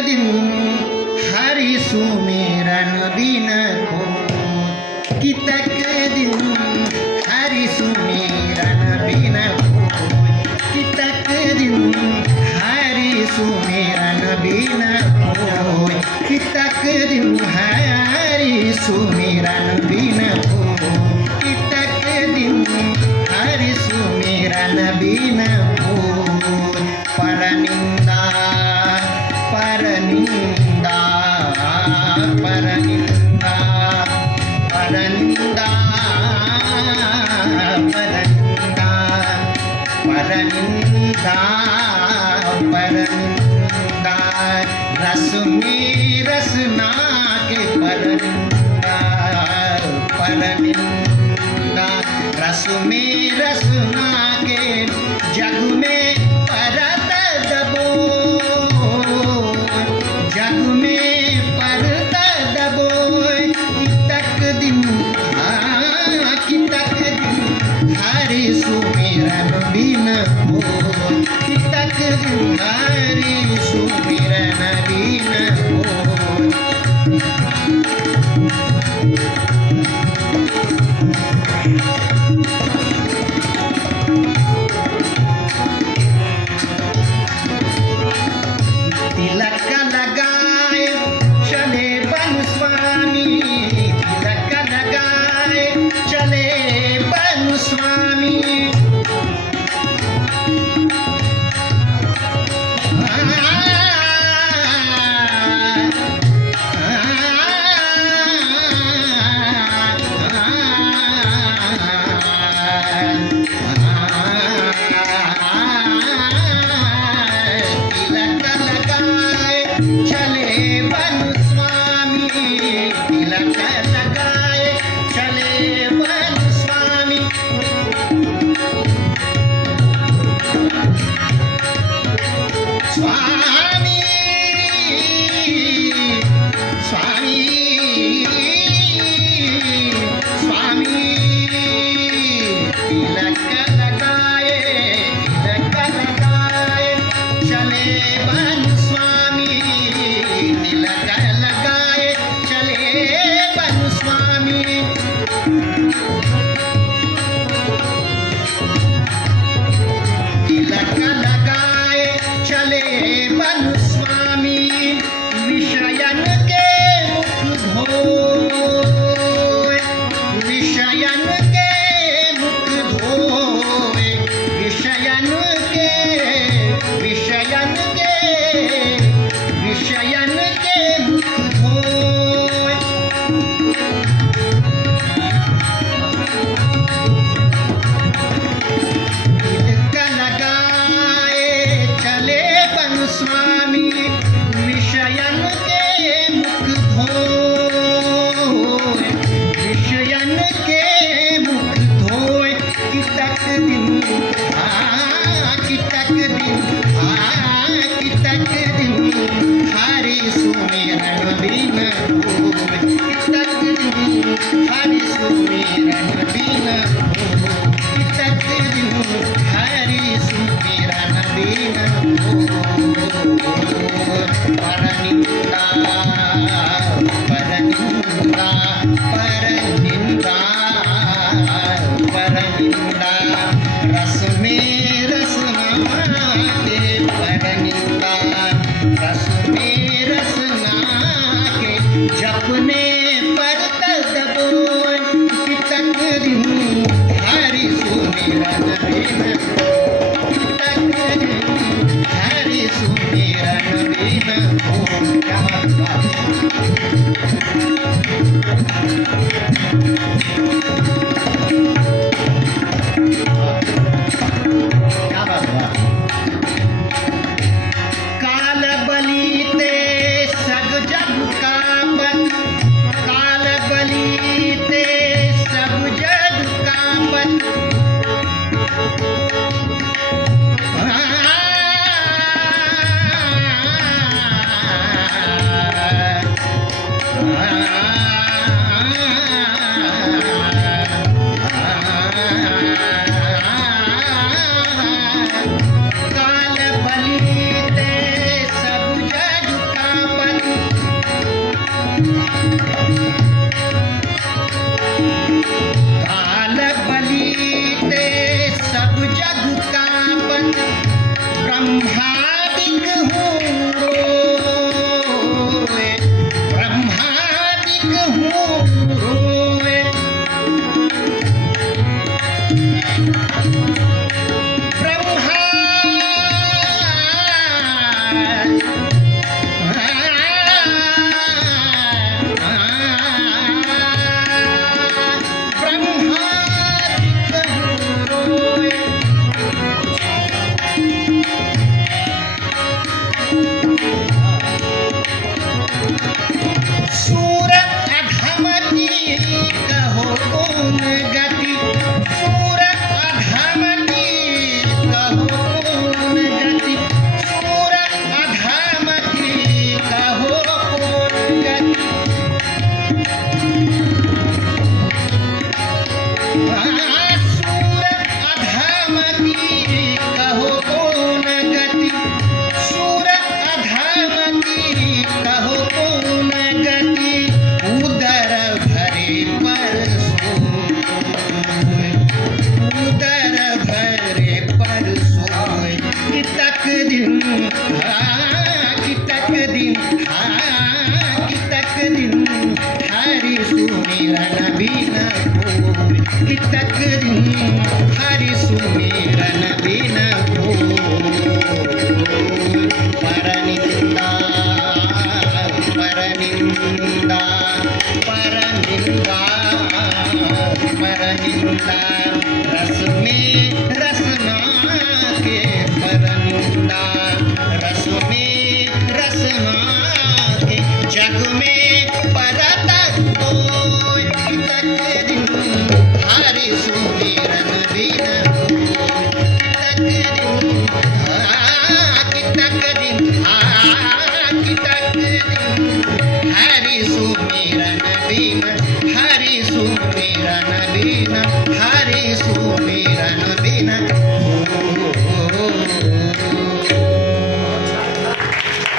दिन हरि सुमिरन बिन को, कितक दिन हरि सुमिरन बिन को, कितक दिन हरि सुमिरन बिन को, कितक दिन हरि सुमिरन बिन को, कितक दिन हरि सुमिरन बिन को। परनिंदा परनिंदा परनिंदा परनिंदा परनिंदा परनिंदा परनिंदा रस में रसना के परनिंदा परनिंदा रस में रसना के जग में परत दबो, जग में परत दबो, कितक दिन कितक दिन हरि सुमिरन बिन हो, कितक दिन हरि सुमिरन बिन हो। तिलक लगाए चले बन स्वामी, तिलक लगाए चले बन स्वामी, स्वामी स्वामी स्वामी तिलक लगाए चले बन स्वामी, तिलक लगाए चले बन स्वामी, तिलक लगाए चले बन स्वामी, विषयन के मुख धोए, विषयन के मुख धोए, विषयन के विषयन के विषयन के मुख धोए, तिलक लगाए चले बन स्वामी, विषयन के मुख धोए, विषयन के मुख धोए, कितक दिन कितक दिन कितक दिन हरि सुमिरन बिन होए, कितक दिन हरि सुमिरन बिन होए, कितक दिन हरि सुमिरन बिन होए। परनिंदा परनिंदा परनिंदा परनिंदा रस में रसना के परनिंदा, रस में रसना के जपने परत दबो, कितक दिन हरि सुमिरन बिन हो, कितक दिन हरि सुमिरन बिन हो। क्या बात है? काल बली ते सग जग कापत, काल बली ते सब जग कापत, रोए, ब्रह्मादिक हूँ रोए। ब्रह्मा सूर अधमती कहो कौन गति, सूर अधमती कहो कौन गति, सूर अधमती कहो कौन गति। सूर अधमती कहो कौन गति, सूर अधमती कहो कौन गति। उदर भरे पर सोए, उदर भरे पर सोए। कितक दिन कितक दिन कितक दिन हरि सुमिरन बिन होए। कितक दिन हरि सुमिरन बिन होए। परनिंदा परनिंदा परनिंदा परनिंदा, रस में रसना के परनिंदा, रस में रसना के जग में परत कोई। कितक दिन हरि सुमिरन